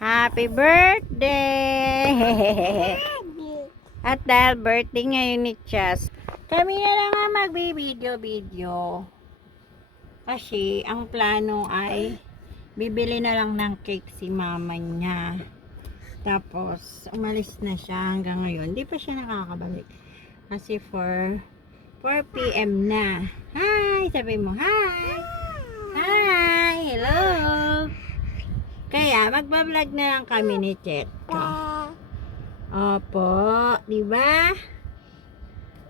Happy birthday! At dahil birthday ngayon ni Chas, kami na lang nga magbi-video-video. Kasi ang plano ay bibili na lang ng cake si mama niya. Tapos umalis na siya hanggang ngayon. Hindi pa siya nakakabalik. Kasi 4 PM na. Hi! Sabi mo, hi! Hi! Hello! Kaya magbablog na lang kami ni Chetka. Opo, di ba?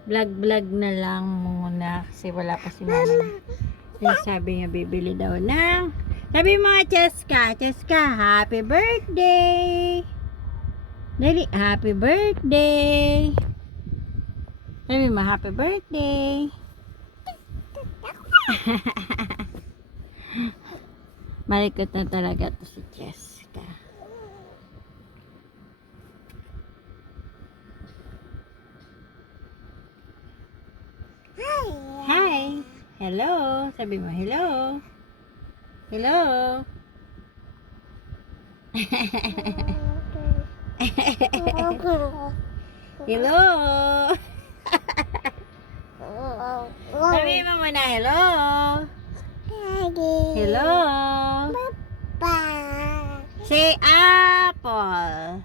Vlog na lang muna kasi wala pa si mama. Sabi niya bibili daw ng. Sabi mga Cheska, happy birthday! Dali, happy birthday! Sabi mo, happy birthday! Malikot na talaga to si Cheska. Hi! Hello! Sabi mo, hello! Hello! Hello! Sabi mo muna, hello! Hello! Say apple!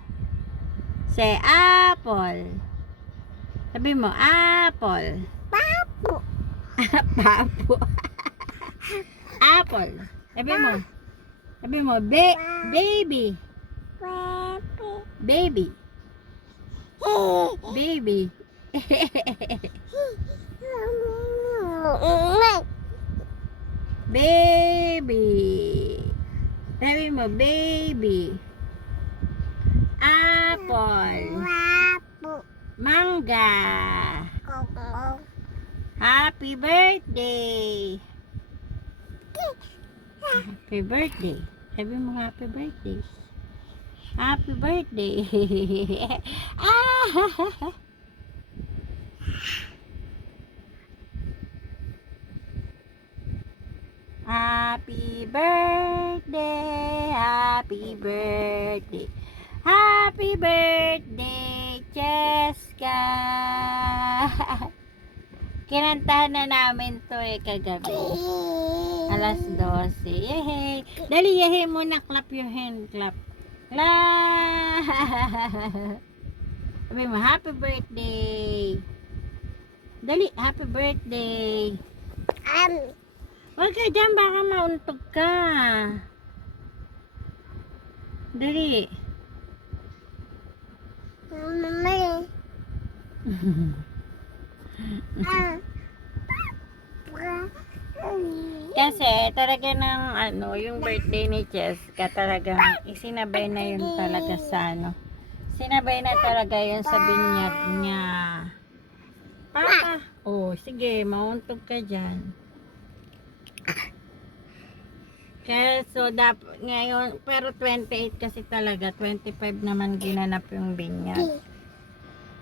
Say apple! Sabi mo, apple! Papo! Apple! Sabi mo, baby! Baby! Baby! Baby! Sabi mo, baby! Apple! Mangga! Happy birthday! Happy birthday! Sabi mo, happy birthday! Happy birthday! Happy birthday! Happy birthday! Happy birthday, Cheska! Kinantahan na namin to kagabi. Alas 12. Yehey! Dali, yehey muna. Clap your hand. Clap. Clap! Sabi mo, happy birthday! Dali, happy birthday! Huwag ka dyan, baka mauntog ka. Dali. Kasi talaga ng yung birthday ni Cheska talagang isinabay na yun talaga sa sinabay na talaga yun sa binyag niya. Papa, sige, mauntog ka dyan. Kaya so ngayon, pero 28 kasi talaga, 25 naman ginanap yung binyag.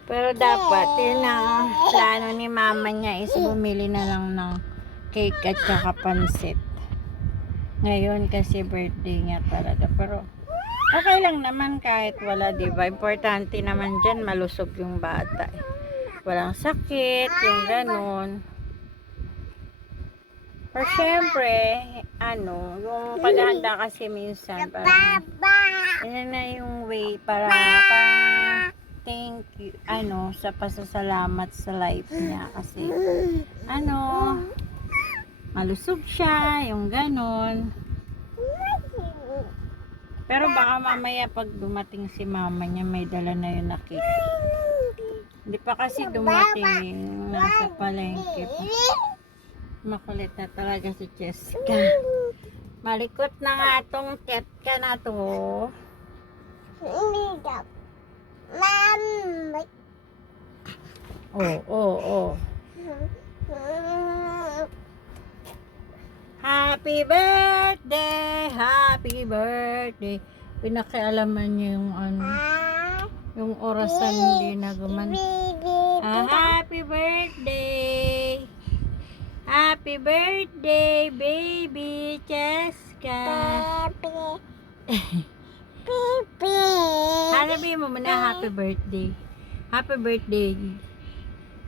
Pero dapat yun ang plano ni mama niya is bumili na lang ng cake at saka pansit. Ngayon kasi birthday niya talaga. Pero okay lang naman kahit wala, diba? Importante naman dyan, malusog yung bata. Walang sakit, yung ganun. Pero syempre, yung paghahanda kasi minsan, parang, yun na yung way para thank you, sa pasasalamat sa life niya. Kasi, malusog siya, yung ganon. Pero baka mamaya pag dumating si mama niya, may dala na yun na cake. Hindi pa kasi dumating, nasa palengke pa. Makulit na talaga si Cheska. Malikot na nga tong Cheska na to. Oh. Happy birthday! Happy birthday! Pinakialaman niya yung orasan hindi na happy birthday! Happy birthday, baby Cheska! Sabihin mo muna happy birthday. Happy birthday.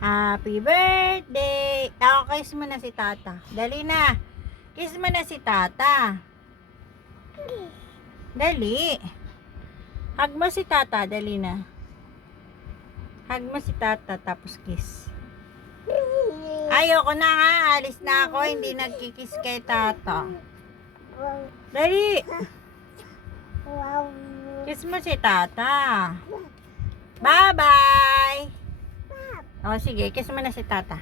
Happy birthday. Ako, kiss mo na si tata. Dali na. Kiss mo na si tata. Dali. Hug mo si tata. Dali na. Hug mo si tata tapos kiss. Ayoko na nga. Alis na ako. Hindi nagkikiss kay tata. Dali. Kiss mo si tata. Bye-bye. O, sige. Kiss mo na si tata.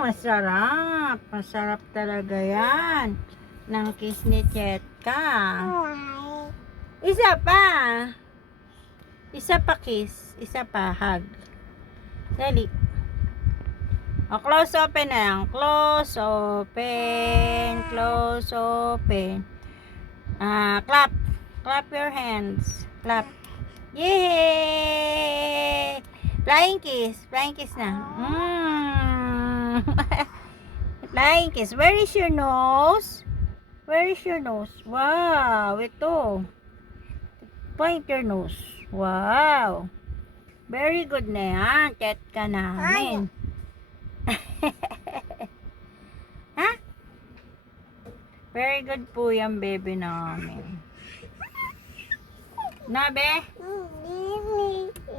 Masarap. Masarap talaga yan. Nang kiss ni Chetka. Isa pa. Isa pa kiss. Isa pa hug. Dali. O, close open na yan. Close open. Close open. Clap. Clap your hands. Clap. Yay! Flying kiss. Flying kiss na. Flying kiss. Where is your nose? Where is your nose? Wow! Ito. Point your nose. Wow! Very good na yan. Chat ka namin. Ha? Very good po yung baby namin. Nabe?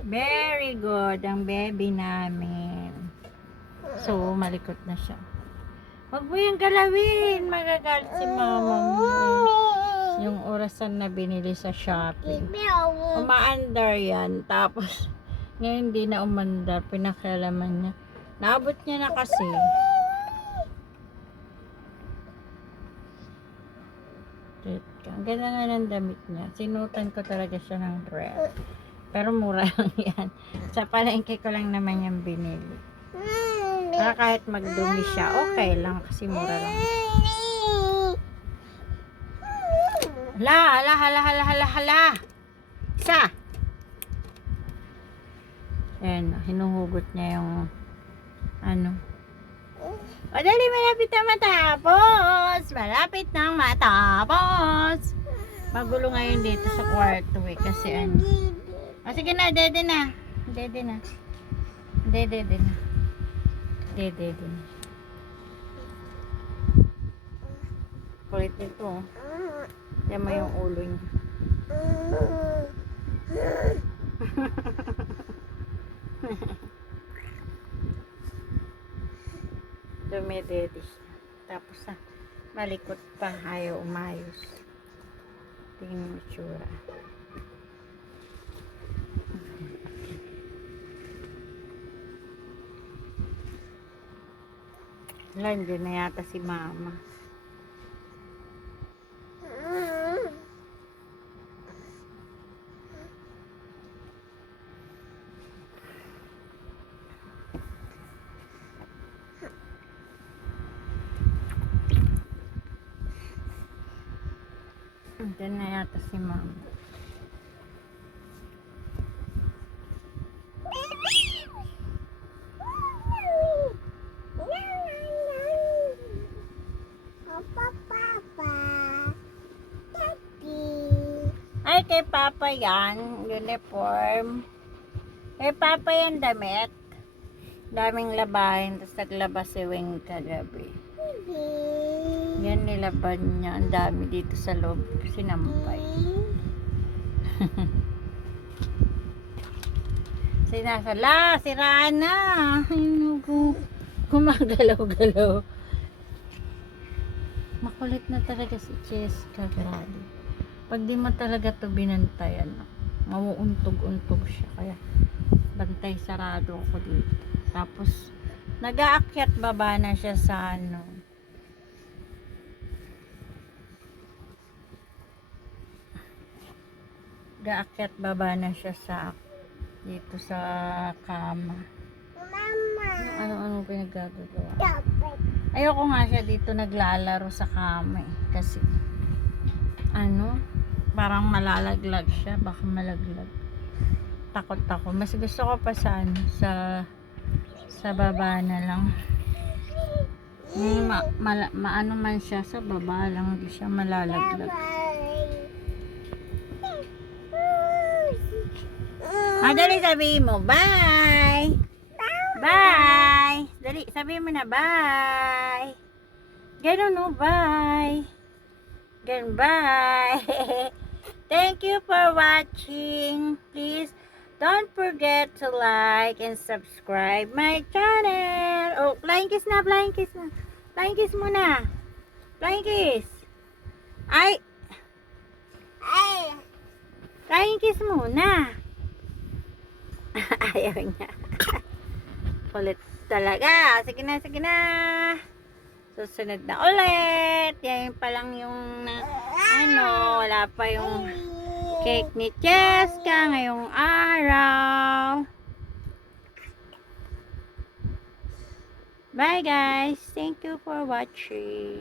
Very good ang baby namin. So, malikot na siya. Huwag mo yung galawin. Magagalit si mama mo. Yung orasan na binili sa Shopee. Umaandar yan. Tapos, ngayon hindi na umandar. Pinakialaman niya. Naabot niya na kasi. Ang ganda nga ng damit niya. Sinutan ko talaga siya ng dress. Pero mura lang yan. Sa palengke ko lang naman yung binili. Para kahit magdumi siya, okay lang kasi mura lang. Hala. Isa. Ayan, hinuhugot niya yung ano. O dali, malapit na matapos. Malapit na matapos. Magulo ngayon dito sa kwarto eh. Kasi ano. O sige na, dede na. Dede na. Kulit nito oh. Yan mo yung ulo niya. Dumidede siya. Tapos malikot pa. Ayaw umayos. Tingnan mo itsura. Nandiyan na yata si mama. Nandiyan na yata si mama. Ay, kay Papa yan, uniform. Kay Papa yan damit. Daming labahin, tapos naglaba si Wing kagabi. Yan nilaban niya, ang dami dito sa loob, sinampay. Sinasala, siraan na. Ay, gumagalaw-galaw. Makulit na talaga si Cheska, grabe. Pag di mo talaga to binantayan, mauuntog-untog siya. Kaya bantay sarado ako dito. Tapos nag-aakyat baba na siya sa ano. Nag-aakyat baba na siya sa dito sa kama. Mama. Ano pinagagagawa? Ayoko nga siya dito naglalaro sa kama eh. Kasi ano, parang malalaglag siya, baka malaglag. Takot ako. Mas gusto ko pa sa ano, sa baba na lang. Maano man siya sa baba lang, hindi siya malalaglag. Dali sabihin mo, bye! Bye! Dali, sabihin mo na, bye! Ganun no, bye! Ganun, bye! Thank you for watching. Please don't forget to like and subscribe my channel. Oh, flying kiss na, flying kiss na. Flying kiss muna. Flying kiss. Ay! Flying kiss muna. Ayaw niya. Kulit talaga. Sige na, sige na. Susunod na ulit. Yan pa lang yung wala pa yung cake ni Cheska ngayong araw. Bye guys. Thank you for watching.